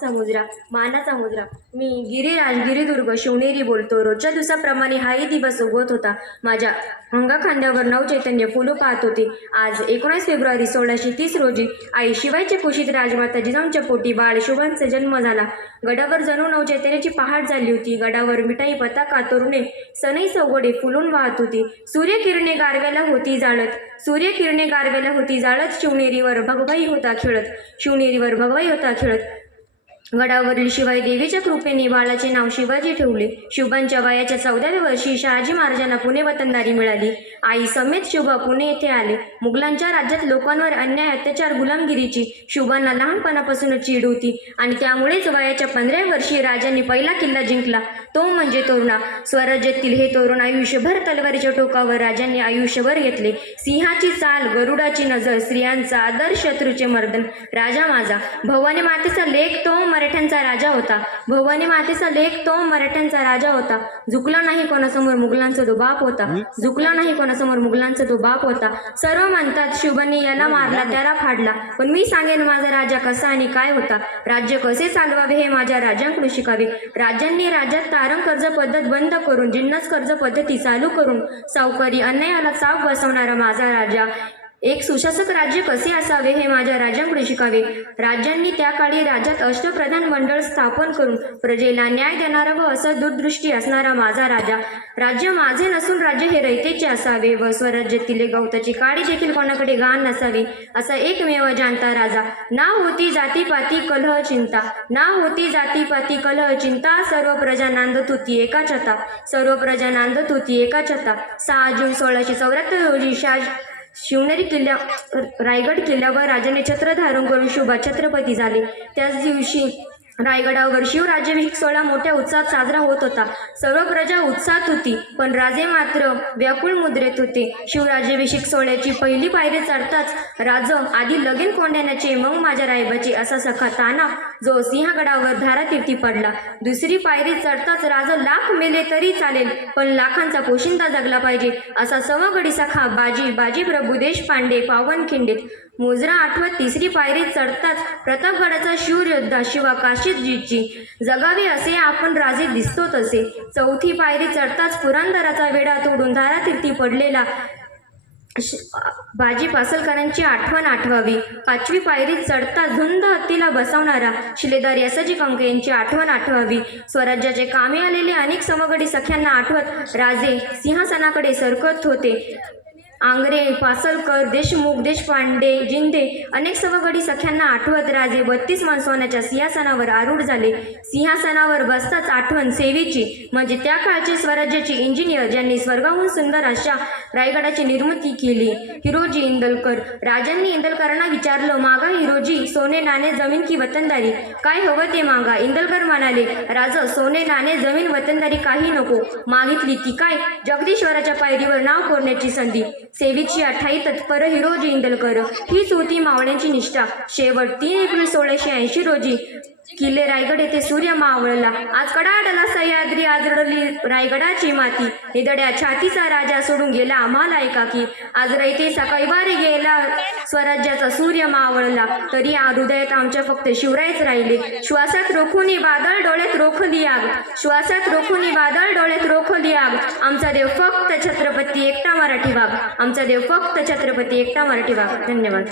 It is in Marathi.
मानाचा मुजरा, मानाचा मुजरा. मी गिरिराज गिरिदुर्ग शिवनेरी बोलतो. रोजच्या दिवसाप्रमाणे हाही दिवस उगवत होता. माझ्या अंगाखांद्यावर नवचैतन्य फुलं पाहत होते. आज 19 फेब्रुवारी 1630 रोजी आई शिवायचे कुशीत राजमाता जिजाऊंच्या पोटी बाळ शुभांचा जन्म झाला. गडावर जणू नवचैतन्याची पहाट झाली होती. गडावर मिठाई पताका तोरणे सनई चौघडे फुलून वाहत होती. सूर्यकिरणे गारव्याला होती जाळत, सूर्यकिरणे गारव्याला होती जाळत. शिवनेरीवर भगवाई होता खेळत, शिवनेरीवर भगवाई होता खेळत. गडावरील शिवाई देवीच्या कृपेने बाळाचे नाव शिवाजी ठेवले. शुभांच्या वयाच्या 14व्या वर्षी शहाजी महाराजांना पुणे वतनदारी मिळाली. आई समेत शुभा पुणे येथे आले. मुघलांच्या राज्यात लोकांवर अन्याय, अत्याचार, गुलामगिरीची शुभांना लहानपणापासूनच चीड होती आणि त्यामुळेच वयाच्या 15व्या वर्षी राजांनी पहिला किल्ला जिंकला, तो म्हणजे तोरणा. स्वराज्यातील हे तोरण आयुष्यभर तलवारीच्या टोकावर राजांनी आयुष्यभर घेतले. सिंहाची चाल, गरुडाची नजर, स्त्रियांचा आदर, शत्रूचे मर्दन. राजा माझा भवानी मातेचा लेख तो मराठ्यांचा राजा होता. भवानी मातेचा लेख तो मराठ्यांचा राजा होता. झुकला नाही कोणासमोर मुघलांचा तो बाप होता, झुकला नाही कोणासमोर मुघलांचा तो बाप होता. सर्व म्हणतात शुभांनी याला मारला त्याला फाडला, पण मी सांगेन माझा राजा कसा आणि काय होता. राज्य कसे चालवावे हे माझ्या राजांकडून शिकावे. राजांनी राज्यात तारण कर्ज पद्धत बंद करून जिन्नस कर्ज पद्धती चालू करून सावकारी अन्यायाला चाप बसवणारा माझा राजा. एक सुशासक राज्य कसे असावे हे माझ्या राजांकडे शिकावे. राज्यांनी त्या काळी राज्यात अष्टप्रधान मंडळ स्थापन करून प्रजेला न्याय देणारा व असं दूरदृष्टी असणारा माझा राजा. राज्य माझे नसून राज्य हे रयतेचे असावे व स्वराज्यातील गवताची काडी देखील कोणाकडे घाण नसावी, असा एकमेव जाणता राजा. ना होती जातीपाती कलह चिंता, ना होती जातीपाती कलह चिंता. सर्व प्रजा नांदत होती एका छता, सर्व प्रजा नांदत होती एका छता. 6 जून 1674 रोजी शिवनेरी रायगड किल्ल्यावर राजाने छत्र धारण करून शुभा छत्रपती झाले. त्याच दिवशी रायगडावर शिवराज्याभिषेक सोहळा मोठ्या उत्साहात साजरा होत होता. सर्व प्रजा उत्साहात होती, पण राजे मात्र व्याकुळ मुद्रेत होते. शिवराज्याभिषेक सोहळ्याची पहिली पायरी चढताच राज आधी लगीन कोंढाण्याचे मग माझ्या रायबाचे असा सखा ताना जो सिंहगडावर धारातीर्थी पडला. दुसरी पायरी चढताच राज लाख मेले तरी चालेल, पण लाखांचा पोशिंदा जगला पाहिजे असा सवगडी सखा बाजी प्रभू देशपांडे पावनखिंडीत मुजरा आठवत. तिसरी पायरी चढताच प्रतापगडाचा शूर योद्धा शिवा काशीदजीची जगावे असे आपण राजे दिसतो तसे. चौथी पायरी चढताच पुरंदराचा वेढा तोडून धारातीर्थी पडलेला बाजी पासलकरांची आठवण आठवावी. 5वी पायरी चढताच धुंद हत्तीला बसवणारा शिलेदार यासाजी कंक यांची आठवण आठवावी. स्वराज्याचे कामे आलेले अनेक समगडी सख्यांना आठवत राजे सिंहासनाकडे सरकत होते. आंग्रे, पासलकर, देशमुख, देशपांडे, जिंदे अनेक सवगडी सख्यांना आठवत राजे 32 मन सोन्याच्या सिंहासनावर आरूढ झाले. सिंहासनावर बसताच आठवण सेवेची, म्हणजे त्या काळचे स्वराज्याचे इंजिनियर ज्यांनी स्वर्गाहून सुंदर अशा रायगडाची निर्मिती केली, हिरोजी इंदलकर. राजांनी इंदलकरांना विचारलं, मागा हिरोजी, सोने नाणे जमीन की वतनदारी, काय हवं ते मागा. इंदलकर म्हणाले, राज सोने नाणे जमीन वतनदारी काही नको. मागितली ती काय, जगदीश्वराच्या पायरीवर नाव कोरण्याची संधी. सेवेची अठाई तत्पर हिरोजी इंदलकर. हीच होती मावळ्यांची निष्ठा. शेवट 3 एप्रिल 1680 रोजी किल्ले रायगड येथे सूर्य मावळला. आज कडाडला सह्याद्री, आज रडली रायगडाची माती. निधड्या छातीचा राजा सोडून गेला आम्हाला एकाकी. आज रयतेचा कैवारी गेला, स्वराज्याचा सूर्य मावळला. तरी हृदयात आमच्या फक्त शिवरायच राहिले. श्वासात रोखुनी वादळ, डोळ्यात रोखली आग, श्वासात रोखुनी वादळ, डोळ्यात रोखली आग. आमचा देव फक्त छत्रपती एकटा मराठी वाघ, आमचा देव फक्त छत्रपती एकटा मराठी वाघ. धन्यवाद.